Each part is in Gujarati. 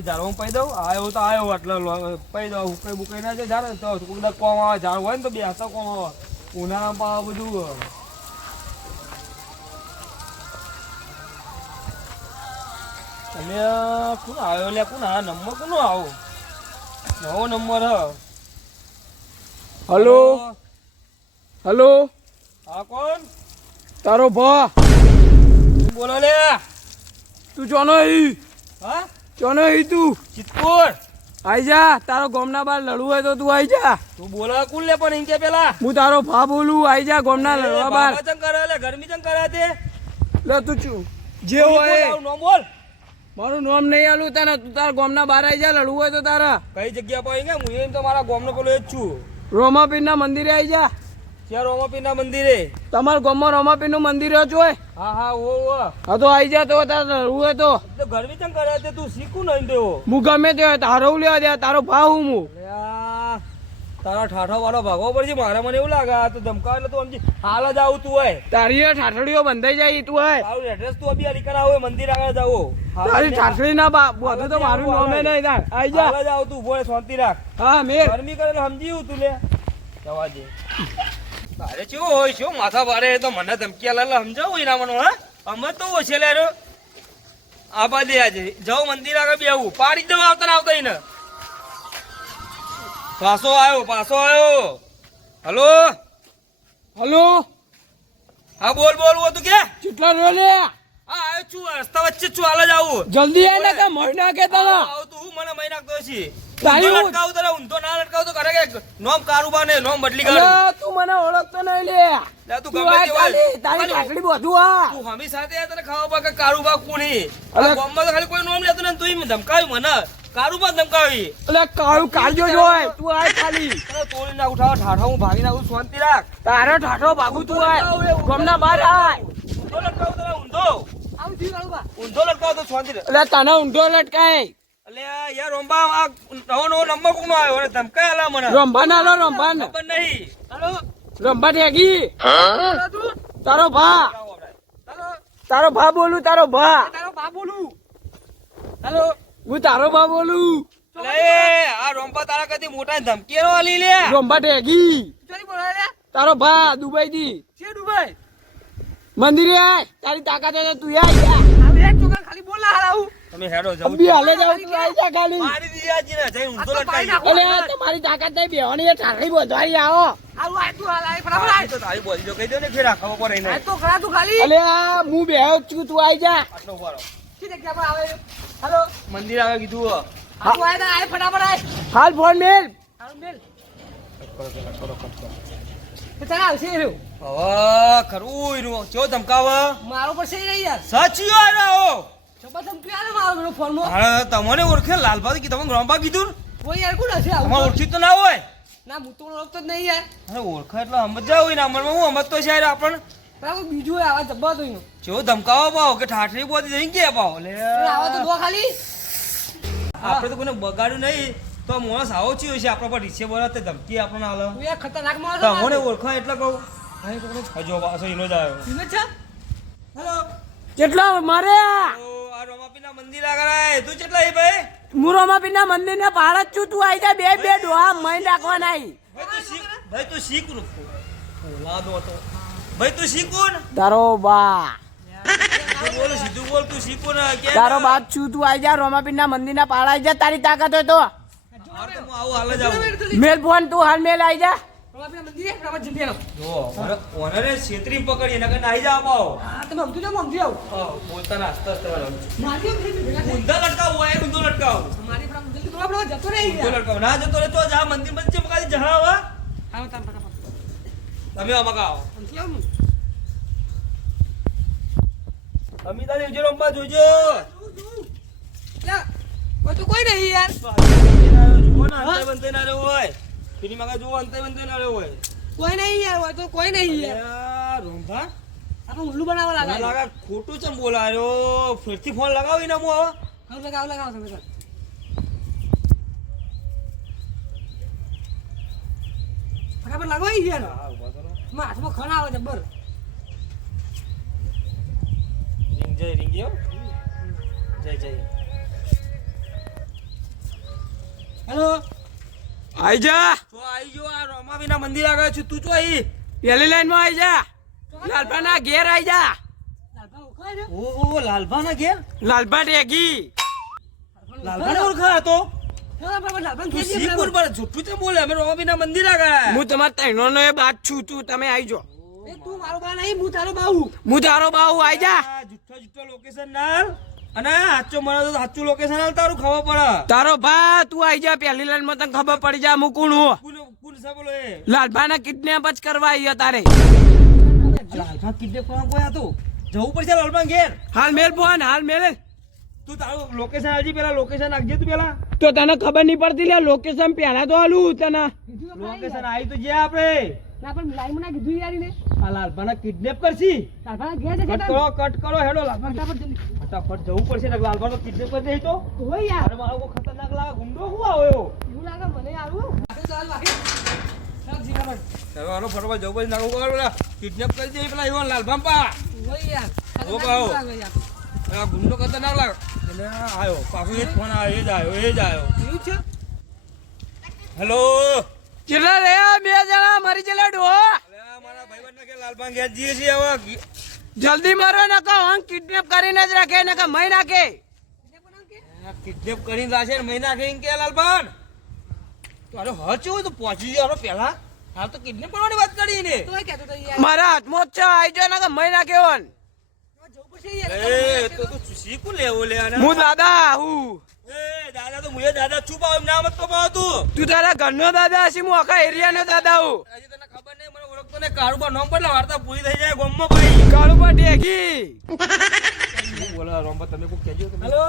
ખાલી ઝાડવામાં પઈ દઉં આવ્યો તો આવ્યો એટલે પઈ દઉં ઉકઈ બુકઈ ના છે ઝાડ તો કોક કોમ આવે ઝાડ હોય ને તો બે હાથો કોમ આવે ઉનાળામાં બધું તમે કોણ આવ્યો લે કોણ આ નંબર કોનો આવો નવો નંબર હલો હલો હા કોણ તારો ભા બોલો લે તું ચોનો હી હા ચોનો હી તું ચિત્તપુર આઈ જા તારો ગોમના બાર લડવું હોય તો તું આઈ જા તું બોલા કોણ લે પણ ઇનકે પેલા હું તારો ભા બોલું આઈ જા ગોમના લડવા બાર ચમ કરે લે ગરમી ચમ કરે તે લે તું છું જે હોય નો બોલ મારું નામ નહીં આલું તને તું તારા ગોમના બાર આઈ જા લડવું હોય તો તારા કઈ જગ્યા પર ગયા હું એમ તો મારા ગામનો પેલો એ જ છું રોમાપીરના મંદિરે આઈ જા ત્યાં રોમાપીરના મંદિરે તમારા ગામમાં રોમાપીરનું મંદિર જ હોય હા હા ઓ હા તો આઈ જા તો તારે લડવું હોય તો ગરમી ચમ કરે તે તું શીખું નહીં દેવો હું ગમે તે હોય તારો લેવા દે તારો ભાવ હું તારા ઠાઠો વાળો ભાગવો પડશે મારા મને એવું લાગે આ તો ધમકાવે એટલે તું સમજી હાલ જ આવું તું હોય તારી એ ઠાઠડીઓ બંધાઈ જાય તું હોય તારું એડ્રેસ તું અભી અલીકર આવો મંદિર આગળ જાવો તારી ઠાઠડી ના બધું તો મારું નામે નહીં તાર આઈ જા હાલ જ આવ તું ઉભો રહે શાંતિ રાખ હા મેર ગરમી કરે એટલે સમજી તું લે જવા દે તારે કેવો હોય શું માથા ભારે તો મને ધમકી આલે સમજાવું એના મને હા અમે તો ઓછે લે આ બાજુ આજે જાઉં મંદિર આગળ બેવું પાડી દઉં આવતા આવતા એને પાછો આવ્યો હલો હલો હા બોલ તું કે કેટલા રહ્યો લે હા આવ્યો છું રસ્તા વચ્ચે છું હાલ જ આવું જલ્દી આય ને કે મહિના કે તને આવ તું હું મને મહિના કહો છી તારી ઊંધો લટકાવ તને ઊંધો ના લટકાવ તો કરે કે નોમ કારુબા ને નોમ બદલી કાઢું અરે તું મને ઓળખતો નહીં લે લે તું ગમે તે હોય તારી ઠાઠડી બધું આ તું હમી સાથે આ તને ખાવા પા કે કારુબા કોની અરે ગામમાં તો ખાલી કોઈ નોમ લેતું ને તું ધમકાવી મને કારુબા ધમકાવી એટલે કાળું કાઢ્યો જોય તું આય ખાલી તને તોડી ના ઉઠાવ ઠાઠા હું ભાગી નાખું શાંતિ રાખ તારો ઠાઠો ભાગું તું આય ગમના બાર આય ઊંધો લટકાવ તને ઊંધો લટકાવ તો શાંતિ રાખ એટલે તને ઊંધો લટકાય અલે યાર રોંબા આ નવો નંબર કોનો આવ્યો અને ધમકાય આલા મને રંભા ના લો રંભા ને ખબર નહીં હાલો રંભા ઠેગી તારો ભા તારો ભા બોલું તારો ભા હાલો હું તારો ભા બોલું અલે આ રોંબા તારા કદી મોટા ધમકી નો આલી લે રંભા ઠેગી તારો ભા દુબઈ થી મંદિરે આય તારી તાકાત હોય તો તું આય જા તમે હેડો જાવ અબી હાલે જાવ તું આય જા ખાલી મારી દીયા જી ને જઈ ઊંધો લટકાઈ અલે તમારી તાકાત નહીં બેવાની એ ઠાઠડી બોધવારી આવો તો તારી બોલી જો કહી દો ને ફેર આખો પર એને અલે આ હું બેહો છું તું આઈ જા આટલો ઉભારો મંદિર આવે કીધું હાલ ફોન મેલ હવે ખરું ઈનું ચો ધમકાવા મારો પર સહી નહીં યાર સાચી આવો જબર ધમકી આલે મારો ફોન માં હા તમને ઓળખે લાલબા કે તમે ગ્રામબા કીધું કોઈ યાર કોણ હશે તમારે ઓળખી તો ના હોય ના હું તો ઓળખતો જ નહીં યાર અરે ઓળખા એટલે સમજાવ હોય ને અમરમાં હું સમજતો છે યાર આપણને બરાબર બીજું હોય આવા જબ્બા તો એનો ચો ધમકાવા પાવ કે ઠાઠરી બોધી જઈ કે પાવ લે આવા તો દો ખાલી આપણે તો કોઈને બગાડ્યું નહીં તો માણસ આવો ચી હોય છે આપણા પર રીસે બોલા તે ધમકી આપણને આલે તું યાર ખતરનાક માણસ તમને ઓળખા એટલે કહું હજો પાછો એનો જ આવ્યો છે હેલો કેટલા મારે ઓ આ રોમાપીના મંદિર આગળ આય તું કેટલા એ ભાઈ મુરોમાપીના મંદિર ને પાળ જ છું તું આઈ જા બે ડોહા મઈ નાખવા નહીં ભાઈ તું શીખ રૂપો ઓલા દો તો ભાઈ તું શીખું ને તારો બા બોલ સીધું બોલ તું શીખું ને કે તારો બાપ છું તું આઈ જા રોમાપીના મંદિર ના પાળ આઈ જા તારી તાકાત હોય તો હું આવું હાલ જ આવું મેલ ફોન તું હાલ મેલ આઈ જા જો ઓનરે છેતરી પકડી એના કઈ નાઈ જાવ પાવ બોલતા ના હસતા હસતા ઊંધા લટકાવ હોય ઊંધો લટકાવ ઊંધો લટકાવ ના જતો રે તો જા મંદિર માં ચમકાવી જહાવા તમે આ મગાવો અમિતા દેવ જે રંબા જોજો કોઈ નહીં યાર જુઓ ને અંતે બંતે ના રહ્યો હોય પેલી મગા જુઓ અંતે બંતે ના રહ્યો હોય કોઈ નહીં યાર હોય તો કોઈ નહીં યાર યાર રોંભા આપણે ઉલ્લુ બનાવવા ના લાગે ખોટું ચમ બોલાયો ફેરથી ફોન લગાવી ને મો લગાવ તમે ફટાફટ લગાવી યાર હાથમાં ખણ આવે જબર રિંગ જય જય હેલો આઈ જા તો આઈ જો આ રોમાવીના મંદિર આગળ છું તું તો આઈ પેલી લાઈન માં આઈ જા લાલભાના ઘેર આઈ જા લાલભા ઓળખાય ને ઓ લાલભાના ઘેર લાલભા ટેગી લાલભાને ઓળખા હતો હેલો બાબા લાલભા તું કે શીખુર પર જુઠ્ઠું તે બોલે અમે રોમાવીના મંદિર આગળ હું તમારા તૈણોનો એ બાદ છું તું તમે આઈ જો એ તું મારો બા નહીં હું તારો બાહુ હું તારો બાહુ આઈ જા આ જુઠ્ઠો લોકેશન નાલ અને સાચો મને તો સાચું લોકેશન હાલ તારું ખબર પડે તારો ભા તું આઈ જા પેલી લાઈન માં તને ખબર પડી જા હું કોણ હું કોણ છે બોલો એ લાલભાના કિડનેપ જ કરવા આઈ તારે લાલભા કિડનેપ કરવા કોઈ હતો જવું પડશે લાલભા ઘેર હાલ મેલ ફોન હાલ મેલ તું તારું લોકેશન આલજી પેલા લોકેશન નાખજે તું પેલા તો તને ખબર નહીં પડતી લે લોકેશન પેલા તો આલું તને લોકેશન આવી તો જ્યાં આપણે ના પણ લાઈન માં કીધું યાર ને આ લાલભાના કિડનેપ કરશી લાલભા ઘેર છે કટ કરો હેડો લાલભા ફટાફટ જલ્દી ફટાફટ જવું પડશે ને લાલભાનો કિડનેપ કરી દે તો હોય યાર અરે મારો કોઈ ખતરનાક લાગે ગુંડો હું આવ્યો એવું લાગે મને આવું ચાલ બાકી ચાલ જીગા ભાઈ હવે આનો ફટાફટ જવું પડશે નાખું પેલા કિડનેપ કરી દે પેલા એવો લાલભા પા હોય યાર ઓ બાઓ. આ ગુંડો ખતરનાક લાગે એટલે આવ્યો પાછું એ જ ફોન આવ્યો એ જ આવ્યો એવું છે હેલો કેટલા રે બે જણા મરી ચેલા ડો મારા ભાઈબંધ કે લાલભાન ઘેર જઈએ છીએ હવે જલ્દી મારો ન કહો હંગ કિડનેપ કરીને જ રાખે ને કે મય નાખે કિડનેપ કરીને રાખે ને મહિના કઈ કે લાલભાન તો અરે હચું તો પહોંચી ગયો પેલા હાલ તો કિડનેપ કરવાની વાત કરી ને તો કહેતો તો યાર મારા હાથમાં જ છે આઈ જો ને કે મય નાખે ઓન જવું પડશે યાર એ તો તું શીખું લેવો લે આને હું દાદા હું એ દાદા તો મુએ દાદા છું પાવ નામ જ તો પાવ તું તું તારા ઘરનો દાદા હશે હું આખા એરિયાનો દાદા હું હજી તને ખબર નહીં મને ઓળખતો ને કારુબા નામ પર વાર્તા પૂરી થઈ જાય ગોમમાં ભાઈ કાળુબા ટેગી બોલા રોમ્બા તમે કોઈ કહેજો હેલો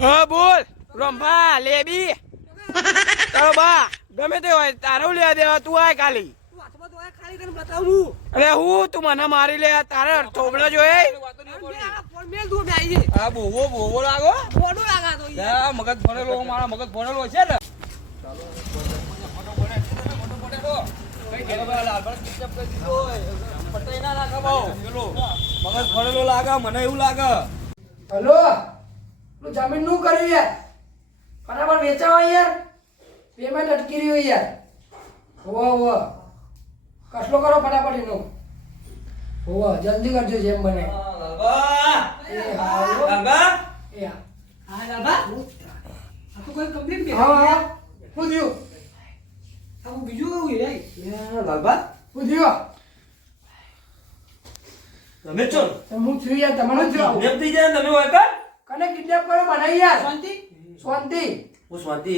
હા બોલ રંભા લેબી તારો બા ગમે તે હોય તારો લે દેવા તું આય ખાલી તું હાથમાં તો આ ખાલી તને બતાવું અરે હું તું મને મારી લે તારે થોબડો જોયે ફોન મેલ દૂર આવી છે આ બોવો લાગો ફોટો લાગા તો યાર યા મગજ ભરેલો મારા મગજ ભરેલો છે ને મગજ ભરેલો લાગે મને એવું લાગે હલો તું જમીન નું કર્યું યાર બરાબર વેચાવા યાર પેમેન્ટ અટકી રહ્યું યાર હોવો કસલો કરો ફટાફટ એનો હોવો જલ્દી કરજો જેમ બને એ હા લાલબા આ તો કોઈ કમ્પ્લીટ કે હા હું થયું આ બીજું કેવું યાર લાલબા હું થયું તમે છો હું થયું યાર તમને થયું કિડનેપ થઈ જાય ને તમે હોય કા કને કિડનેપ કર્યો બનાવી યાર શાંતિ શાંતિ હું સ્વાતિ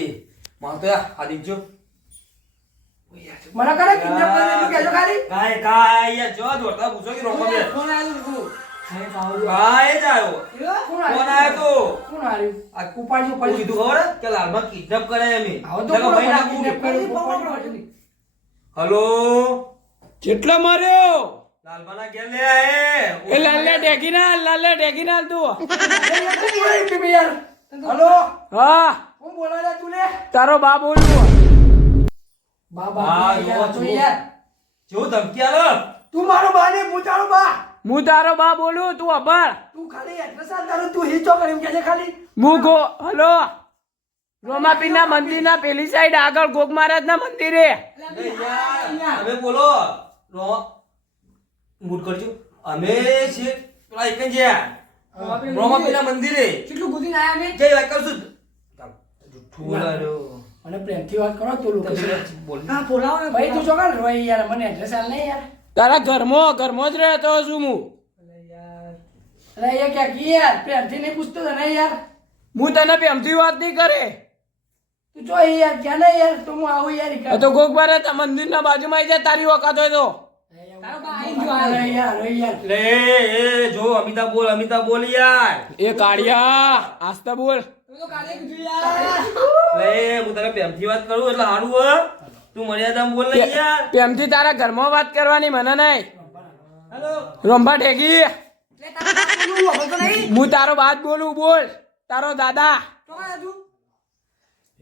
માર તો હાદી જો મને કને કિડનેપ કર્યો તું કહેજો ખાલી કાય યાર જો દોડતા પૂછો કે રોમા બે ફોન આવ્યો કાય જ આવ્યો કોણ ફોન આવ્યો તો કોણ આવ્યું આ ઉપાડ્યું કોઈ કીધું ખબર કે લાલમાં કિડનેપ કરે અમે આવો તો એટલે કોણ ભાઈ નાખું કિડનેપ કર્યું હલો કેટલો માર્યો લાલબાના ઘેર લે આયે એ લાલે ટેગી ના તું હલો હા હું બોલાવે તું લે તારો બા બોલું બાબા હા, યાર જો, તું જો. યાર જેવું ધમકી આલો તું મારો બા ને હું તારો બા હું તારો બા બોલું તું અભર તું ખાલી એડ્રેસ આલ તારું તું હીચો કરી કે છે ખાલી હું ગો હલો રોમાપીના મંદિરના પેલી સાઈડ આગળ ગોગ મહારાજના મંદિરે તમે બોલો મૂડ કરજો અમે છીએ પેલા એક જ્યાં રોમાપીના મંદિરે કેટલું ગુદી આયા મે જય વાત કરશું જુઠ્ઠું બોલાયો અને પ્રેમથી વાત કરો તું લોકો બોલ હા બોલાવો ને ભાઈ તું ચોકાલ રોઈ યાર મને એડ્રેસ આલ નહીં યાર તારા ઘરમાં જ રહેતો છું હું અરે એ ક્યાં કી યાર પ્રેમથી નહીં પૂછતો તને યાર હું તને પ્રેમથી વાત નહીં કરે તું જો યાર ક્યાં નહીં યાર તો હું આવું યાર એ તો ગોગ મહારાજ મંદિરના બાજુમાં આવી જાય તારી વખત હોય તો તારો બા આવી ગયો અરે યાર રોઈ યાર લે એ જો અમિતા બોલ યાર એ કાળિયા આસ્તા બોલ તું તો કાલે કીધું યાર લે હું તને પ્રેમથી વાત કરું એટલે સારું હો તું મર્યાદામાં બોલ ને યાર પ્રેમથી તારા ઘરમાં વાત કરવાની મને નહીં હેલો રંભા ટેગી લે તારો બા બોલું હવે તો નહીં હું તારો બાદ બોલું બોલ તારો દાદા ચોકાલ તું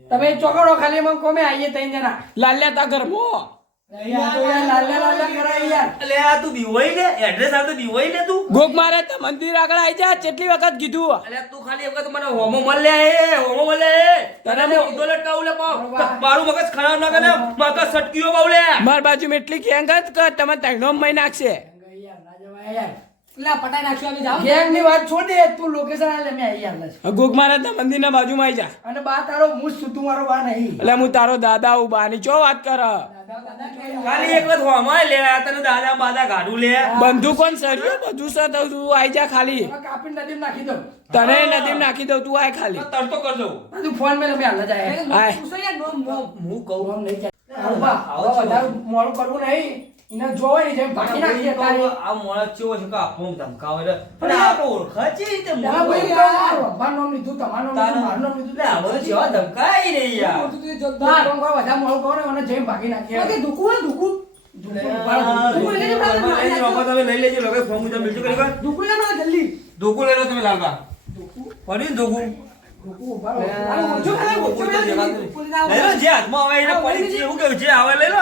તમે ચોકડો ખાલી મને કોમે આવીએ ત્રણ જણા લાલ્યા તા ઘરમાં યાર તો યાર લાલ્યા કરાય યાર. અલે આ તું બીવાઈ લે એડ્રેસ આવ તો બીવાઈ લે તું. ગોગ મારે તો મંદિર આગળ આવી જા કેટલી વખત કીધું અલે તું ખાલી એક વખત મને હોમો મળે એ હોમો મળે તને મે ઊંધો લટકાવું લે પાવ મારું મગજ ખરાબ ના કરે મગજ સટકીઓ પાવ લે. માર બાજુ એટલી ખેંગ જ કે તમે તૈનો મહી નાખશે. યાર ના જવાય યાર. પેલા પટાઈ નાખ્યો અમે જાવ ગેંગની વાત છોડ દે તું લોકેશન આલે મે આવી યાર. ગોગ મારે તો મંદિરના બાજુમાં આવી જા. અને બા તારો હું જ છું તું મારો બા નહીં. એટલે હું તારો દાદા હું બાની ચો વાત કર. ખાલી એક વખત હોમો લે આ તને દાદા બાદા ગાડું લે. બંધુ કોણ સર્યો બધું છે તો તું આવી જા ખાલી. હવે કાપીને નદીમાં નાખી દઉં. તને નદીમ નાખી દઉં તું આય ખાલી. તરતો કરજો. આ તું ફોન મેં હાલ જાય. આય. પૂછો યાર નોમ હું કહું આમ નહીં ચાલે. બા હવે વધારે મોડું કરવું નહીં. એને જોવાય નહીં જેમ ભાગી નાખીએ તારી. આ મોળા ચેવો છે કે આપો ધમકાવે રે પણ આ ઓળખા છે તે ના ભાઈ યાર બાનું નામ લીધું તમારું નામ લીધું મારું નામ લીધું. લે આ બધું જેવા ધમકાઈ રે યાર. તું ના જોરદાર કોણ કોઈ વધારે મોડું કરો ને અને જેમ ભાગી નાખીએ. ઓકે દુકુ હે દુકુ તમે લઈ લેજો લોકો ફોર્મ તમે બીજું કરી દુકુ લે મને જલ્દી ધોકું લઈ લો તમે લાલબા પડી ને ધોકું ઓછો ખાલી ઓછો લઈ લો જે હાથમાં આવે એને પડી જે એવું કેવું જે આવે લઈ લો